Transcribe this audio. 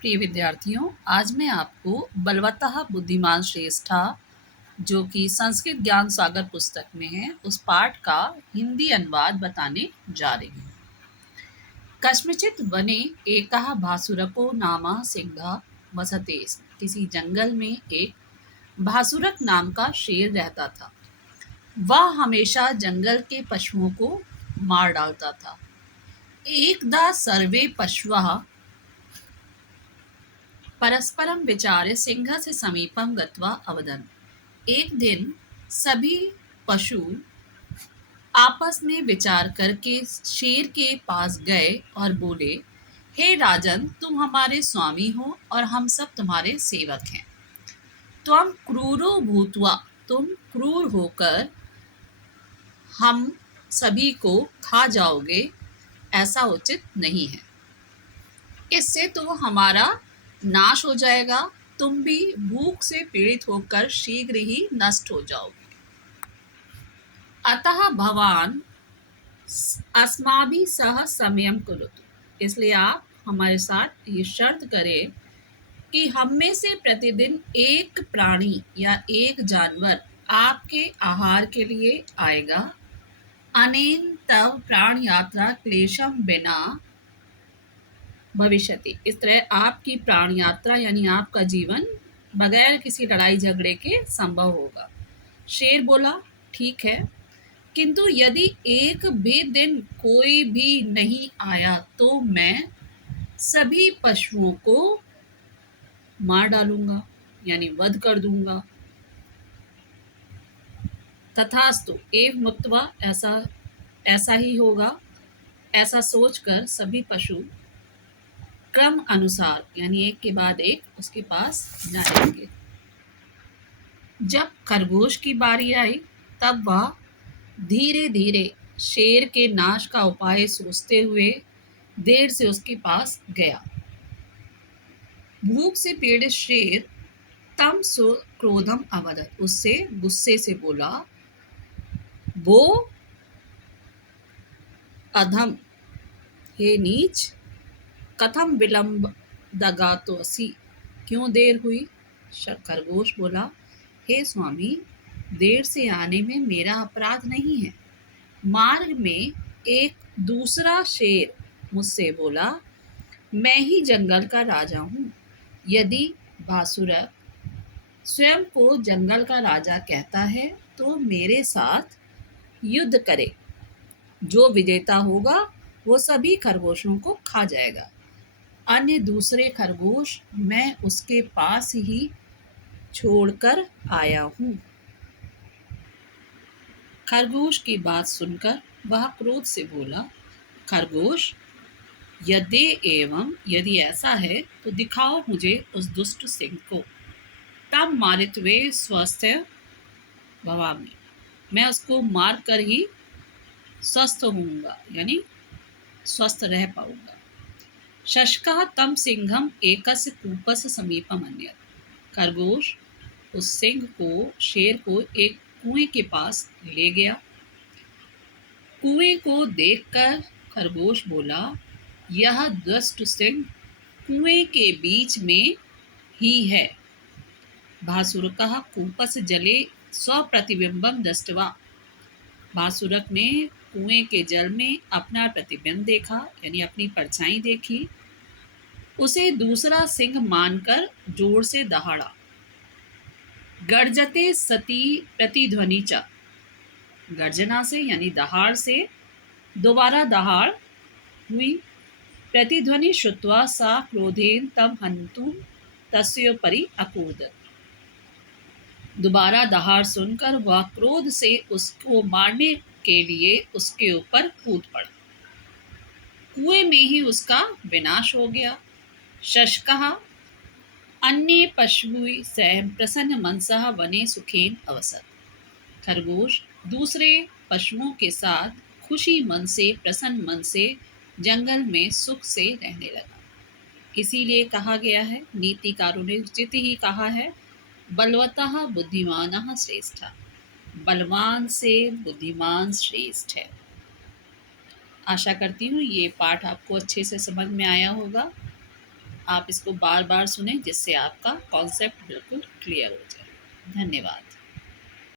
प्रिय विद्यार्थियों, आज मैं आपको बलवतः बुद्धिमान श्रेष्ठा जो कि संस्कृत ज्ञान सागर पुस्तक में है, उस पाठ का हिंदी अनुवाद बताने जा रही हूँ। कस्मिचित् वने एकः भासुरको नाम सिंहः वसते स्म। किसी जंगल में एक भासुरक नाम का शेर रहता था। वह हमेशा जंगल के पशुओं को मार डालता था। एकदा सर्वे पशवः परस्परं विचार्य सिंहस्य समीपं गत्वा अवदन्। एक दिन सभी पशु आपस में विचार करके शेर के पास गए और बोले, हे राजन, तुम हमारे स्वामी हो और हम सब तुम्हारे सेवक हैं। त्वं क्रूरो भूत्वा, तुम क्रूर होकर हम सभी को खा जाओगे, ऐसा उचित नहीं है। इससे तो हमारा नाश हो जाएगा, तुम भी भूख से पीड़ित होकर शीघ्र ही नष्ट हो जाओगे। अतः भवान अस्माभि सह समयम कुरुतु, इसलिए आप हमारे साथ ये शर्त करें कि हम में से प्रतिदिन एक प्राणी या एक जानवर आपके आहार के लिए आएगा। अनेन तव प्राण यात्रा क्लेशम बिना भविष्यति, इस तरह आपकी प्राण यात्रा यानी आपका जीवन बगैर किसी लड़ाई झगड़े के संभव होगा। शेर बोला, ठीक है, किंतु यदि एक भी दिन कोई भी नहीं आया तो मैं सभी पशुओं को मार डालूंगा यानी वध कर दूंगा। तथास्तु एव मुक्त्वा, ऐसा ही होगा। ऐसा सोचकर सभी पशु क्रम अनुसार यानी एक के बाद एक उसके पास जाएंगे। जब खरगोश की बारी आई तब वह धीरे धीरे शेर के नाश का उपाय सोचते हुए देर से उसके पास गया। भूख से पीड़ित शेर तम सो क्रोधम अवदत्, उससे गुस्से से बोला, वो अधम, हे नीच, कथम विलंब दगातोसी, क्यों देर हुई। खरगोश बोला, हे स्वामी, देर से आने में मेरा अपराध नहीं है। मार्ग में एक दूसरा शेर मुझसे बोला, मैं ही जंगल का राजा हूँ। यदि भासुरक स्वयं को जंगल का राजा कहता है तो मेरे साथ युद्ध करे। जो विजेता होगा वो सभी खरगोशों को खा जाएगा। अन्य दूसरे खरगोश मैं उसके पास ही छोड़कर आया हूँ। खरगोश की बात सुनकर वह क्रोध से बोला, खरगोश, यदि ऐसा है तो दिखाओ मुझे उस दुष्ट सिंह को, तब मारित्वे स्वस्थ भवामि, मैं उसको मार कर ही स्वस्थ होऊंगा यानी स्वस्थ रह पाऊंगा। शशका तम सिंहम एकस्य कूपस्य समीपम अन्यत्, खरगोश उस सिंह को, शेर को एक कुएं के पास ले गया। कुएं को देखकर खरगोश बोला, यह दुष्ट सिंह कुएं के बीच में ही है। भासुरकः कूपस्य जले स्वप्रतिबिंबम दृष्ट्वा, भासुरक ने कुएं के जल में अपना प्रतिबिंब देखा यानी अपनी परछाई देखी। उसे दूसरा सिंह मानकर जोर से दहाड़ा। गर्जते सती प्रतिध्वनि च, गर्जना से यानी दहाड़ से दोबारा दहाड़ हुई। प्रतिध्वनि श्रुत्वा सा क्रोधेन तम हन्तुम तस्योपरि अकूदत्, दोबारा दहाड़ सुनकर वह क्रोध से उसको मारने के लिए उसके ऊपर कूद पड़ा। कुएं में ही उसका विनाश हो गया। शशकः अन्ये पशुभिः सह प्रसन्न मनसः वने सुखेन अवसत्, खरगोश दूसरे पशुओं के साथ खुशी मन से, प्रसन्न मन से जंगल में सुख से रहने लगा। इसीलिए कहा गया है, नीतिकारों ने उचित ही कहा है, बलवतः बुद्धिमानः श्रेष्ठः, बलवान से बुद्धिमान श्रेष्ठ है। आशा करती हूँ ये पाठ आपको अच्छे से समझ में आया होगा। आप इसको बार बार सुने जिससे आपका कॉन्सेप्ट बिल्कुल क्लियर हो जाए। धन्यवाद।